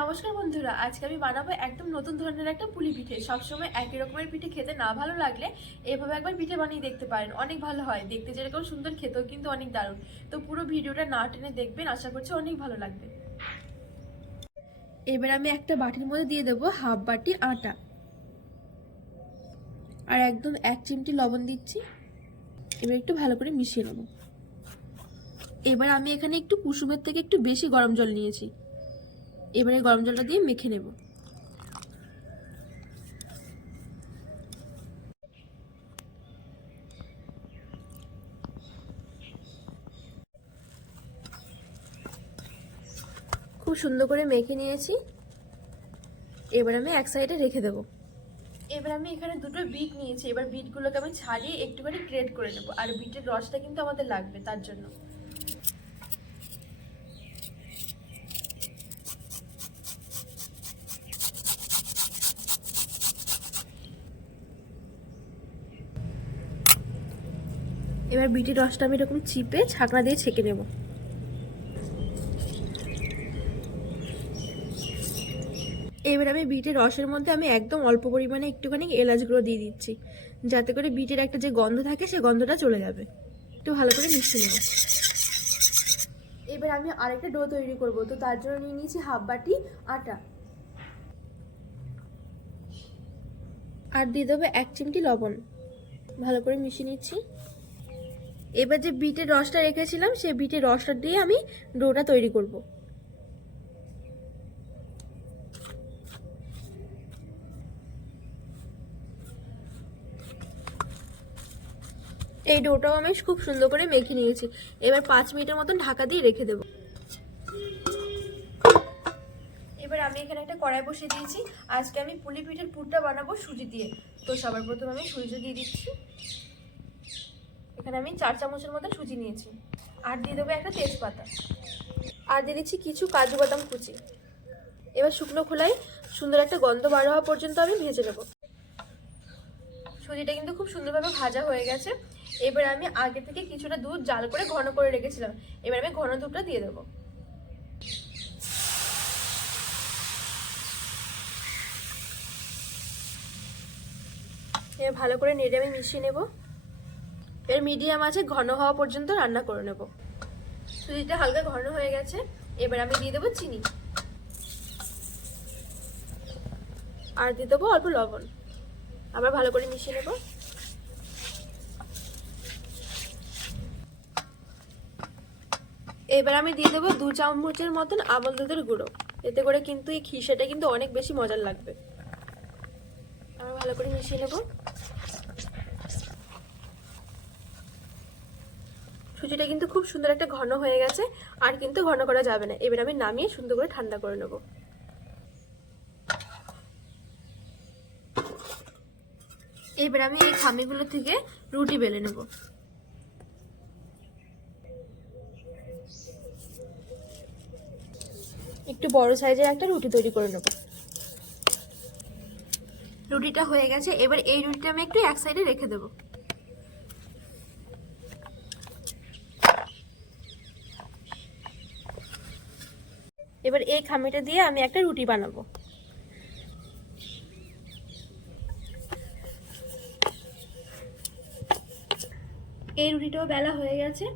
নমস্কার বন্ধুরা, আজকে আমি বানাবো একদম নতুন ধরনের একটা পুলি পিঠে। সবসময় একই রকমের পিঠে খেতে না ভালো লাগলে এভাবে একবার পিঠে বানিয়ে দেখতে পারেন। অনেক ভালো হয়। দেখতে যেরকম সুন্দর, খেতেও কিন্তু অনেক দারুণ। তো পুরো ভিডিওটা না টেনে দেখবেন, আশা করছি অনেক ভালো লাগবে। এবার আমি একটা বাটির মধ্যে দিয়ে দেবো হাফ বাটি আটা। আর একদম এক চিমটি লবণ দিচ্ছি। এবার একটু ভালো করে মিশিয়ে নেব। এবার আমি এখানে একটু কুসুমের থেকে একটু বেশি গরম জল নিয়েছি। এবারে গরম জলটা দিয়ে মেখে নেব। খুব সুন্দর করে মেখে নিয়েছি। এবার আমি এক সাইডে রেখে দেবো। এবার আমি এখানে দুটো বিট নিয়েছি। এবার বিটগুলোকে আমি ছাড়িয়ে একটুখানি গ্রেড করে নেব। আর বিটের রসটা কিন্তু আমাদের লাগবে তার জন্য। এবার বিটের রসটা আমি এরকম চিপে ছাকনা দিয়ে ছেঁকে নেব। এবার আমি বিটের রসের মধ্যে আমি একদম অল্প পরিমাণে একটুখানি এলাচ গুঁড়ো দিয়ে দিচ্ছি, যাতে করে বিটের একটা যে গন্ধ থাকে সে গন্ধটা চলে যাবে। একটু ভালো করে মিশিয়ে নেব। এবার আমি আরেকটা ডো তৈরি করব, তো তার জন্য নিয়ে নিয়েছি হাফ বাটি আটা। আর দিয়ে দেবো এক চিমটি লবণ। ভালো করে মিশিয়ে নিচ্ছি। এবার যে বিটের রসটা রেখেছিলাম, সেই বিটের রসটা দিয়ে আমি ডোটা তৈরি করব। এই ডোটাও আমি খুব সুন্দর করে মেখে নিয়েছি। এবার পাঁচ মিনিটের মতন ঢাকা দিয়ে রেখে দেবো। এবার আমি এখানে একটা কড়াই বসিয়ে দিয়েছি। আজকে আমি পুলি পিঠের পুরটা বানাবো সুজি দিয়ে। তো সবার প্রথম আমি সুজি দিয়ে দিচ্ছি। এখানে আমি চার চামচের মতো সুজি নিয়েছি। আর দিয়ে দেবো একটা তেজপাতা। আর দিয়ে দিচ্ছি কিছু কাজু বাদাম কুচি। এবার শুকনো খোলায় সুন্দর একটা গন্ধ বার হওয়া পর্যন্ত আমি ভেজে নেব। সুজিটা কিন্তু খুব সুন্দরভাবে ভাজা হয়ে গেছে। এবার আমি আগে থেকে কিছুটা দুধ জাল করে ঘন করে রেখেছিলাম। এবার আমি ঘন দুধটা দিয়ে দেবো। ভালো করে নেড়ে আমি মিশিয়ে নেব। এর মিডিয়াম আছে, ঘন হওয়া পর্যন্ত রান্না করে নেব। সুজিটা হালকা ঘন হয়ে গেছে, এবার আমি দিয়ে দেবো চিনি। আর দিয়ে দেবো অল্প লবণ। আবার ভালো করে মিশিয়ে নেব। এবার আমি দিয়ে দেবো দু চামচের মতন আমল দুধের গুঁড়ো। এতে করে কিন্তু এই খিসেটা কিন্তু অনেক বেশি মজার লাগবে। আবার ভালো করে মিশিয়ে নেব। সুজিটা কিন্তু খুব সুন্দর একটা ঘন হয়ে গেছে, আর কিন্তু ঘন করা যাবে না। এবার আমি নামিয়ে সুন্দর করে ঠান্ডা করে নেব। এবার আমি এই খামিগুলো থেকে রুটি বেলে নেব। একটু বড় সাইজের একটা রুটি তৈরি করে নেব। রুটিটা হয়ে গেছে, এবার এই রুটিটা আমি একটু এক সাইডে রেখে দেবো। এবার এই খামিটা দিয়ে আমি একটা রুটি বানাবো। এই রুটিটাও বেলা হয়ে গেছে।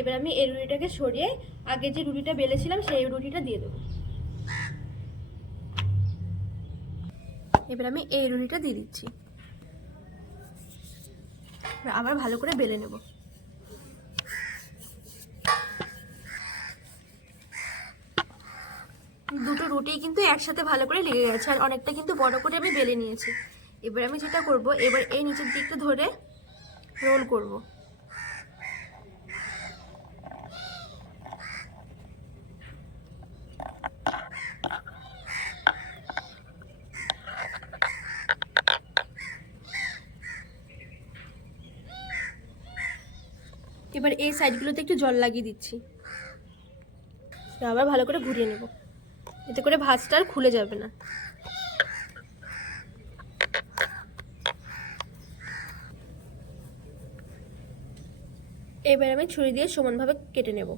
এবার আমি এই রুটিটাকে সরিয়ে আগে যে রুটিটা বেলেছিলাম সেই রুটিটা দিয়ে দেবো। এবার আমি এই রুটিটা দিয়ে দিচ্ছি। আবার ভালো করে বেলে নেব। দুটো রুটি কিন্তু একসাথে ভালো করে লেগে গেছে, আর অনেকটা কিন্তু বড় করে আমি বেলে নিয়েছি। এবার আমি যেটা করব, এবার এই নিচের দিকটা ধরে রোল করব। এবার এই সাইডগুলোতে একটু জল লাগিয়ে দিচ্ছি। আবার ভালো করে ঘুরিয়ে নেব। এতে করে ভাজটা আর খুলে যাবে না। এবার আমি ছুরি দিয়ে সমানভাবে কেটে নেব।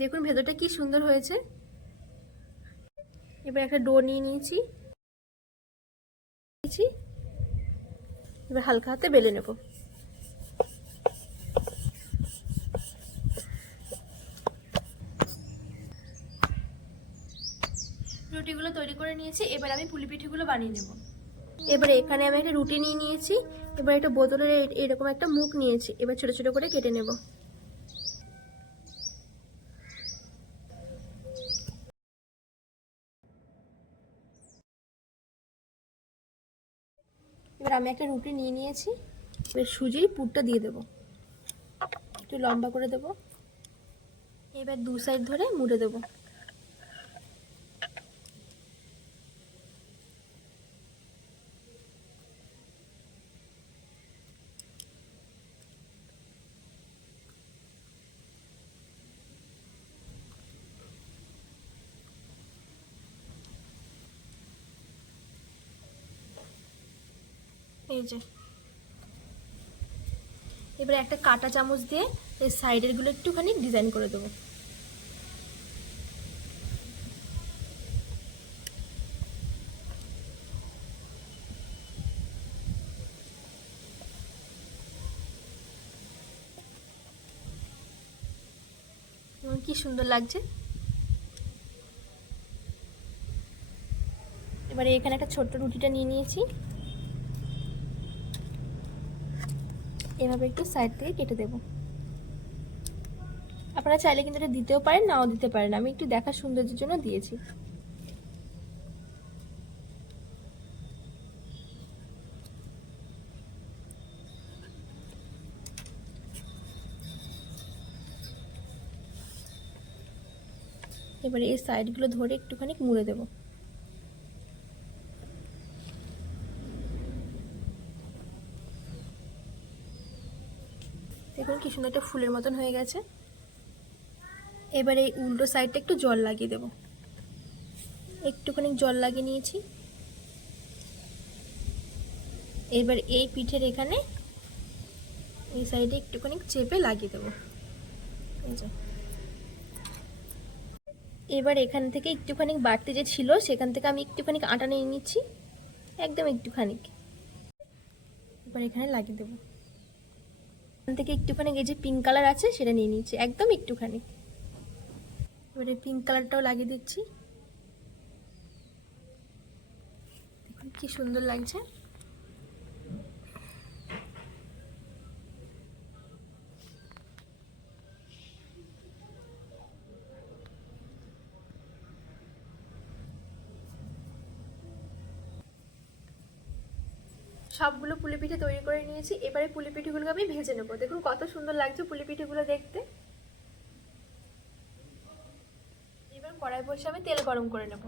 দেখুন ভেতরটা কি সুন্দর হয়েছে। এবার একটা ডো নিয়ে নিয়েছি। নিয়েছি। এবার হালকা হাতে বেলে নেব। রুটিগুলো তৈরি করে নিয়েছি। এবার আমি পুলি পিঠেগুলো বানিয়ে নেব। এবারে এখানে আমি একটা রুটি নিয়ে নিয়েছি। এবার একটা বোতলের এরকম একটা মুখ নিয়েছি। এবার ছোট ছোট করে কেটে নেব। এবার আমি একটা রুটি নিয়ে নিয়েছি। এবার সুজির পুরটা দিয়ে দেবো। একটু লম্বা করে দেবো। এবার দু সাইড ধরে মুড়ে দেবো। এই যে। এবার একটা কাটা চামচ দিয়ে এই সাইডেরগুলো একটুখানি ডিজাইন করে দেবো। কি সুন্দর লাগছে। এবারে এখানে একটা ছোট্ট রুটিটা নিয়ে নিয়েছি। এভাবে একটু সাইড থেকে কেটে দেব। আপনারা চাইলে কিন্তু এটা দিতেও পারেন, নাও দিতে পারেন। আমি একটু দেখার সৌন্দর্যের জন্য দিয়েছি। এবারে এই সাইডগুলো ধরে একটুখানি মুড়ে দেবো দেখুন কি সুন্দর একটা ফুলের মতন হয়ে গেছে। এবারে এই উল্টো সাইডটা একটু জল লাগিয়ে দেব। একটুখানি জল লাগিয়ে নিয়েছি। এবার এই পিঠের এখানে এই সাইডে একটুখানি চেপে লাগিয়ে দেবো। এবার এখান থেকে একটুখানি বাড়তি যে ছিল, সেখান থেকে আমি একটুখানি আটা নিয়ে নিচ্ছি। একদম একটুখানি। এবার এখানে লাগিয়ে দেবো। এখান থেকে একটুখানি এই যে পিঙ্ক কালার আছে, সেটা নিয়ে নিচ্ছি, একদম একটুখানি। এবারে পিঙ্ক কালারটাও লাগিয়ে দিচ্ছি। দেখুন কি সুন্দর লাগছে। সবগুলো পুলিপিঠে তৈরি করে নিয়েছি। এবারে পুলিপিঠেগুলোকে আমি ভেজে নেব। দেখুন কত সুন্দর লাগছে পুলিপিঠেগুলো দেখতে। এবার কড়াই বসে আমি তেল গরম করে নেব।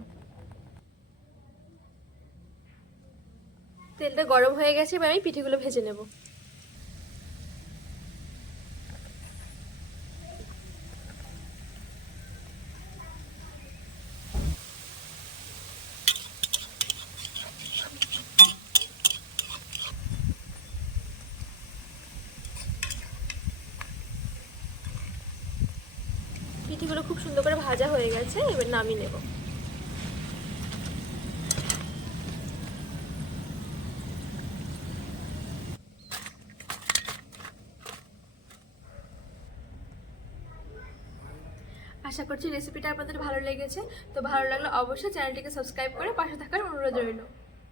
তেলটা গরম হয়ে গেছে, এবার আমি পিঠেগুলো ভেজে নেব পিঠেগুলো খুব সুন্দর করে ভাজা হয়ে গেছে, এবার নামিয়ে নেব। আশা করছি রেসিপিটা আপনাদের ভালো লেগেছে। তো ভালো লাগলে অবশ্যই চ্যানেলটিকে সাবস্ক্রাইব করে পাশে থাকার অনুরোধ রইল।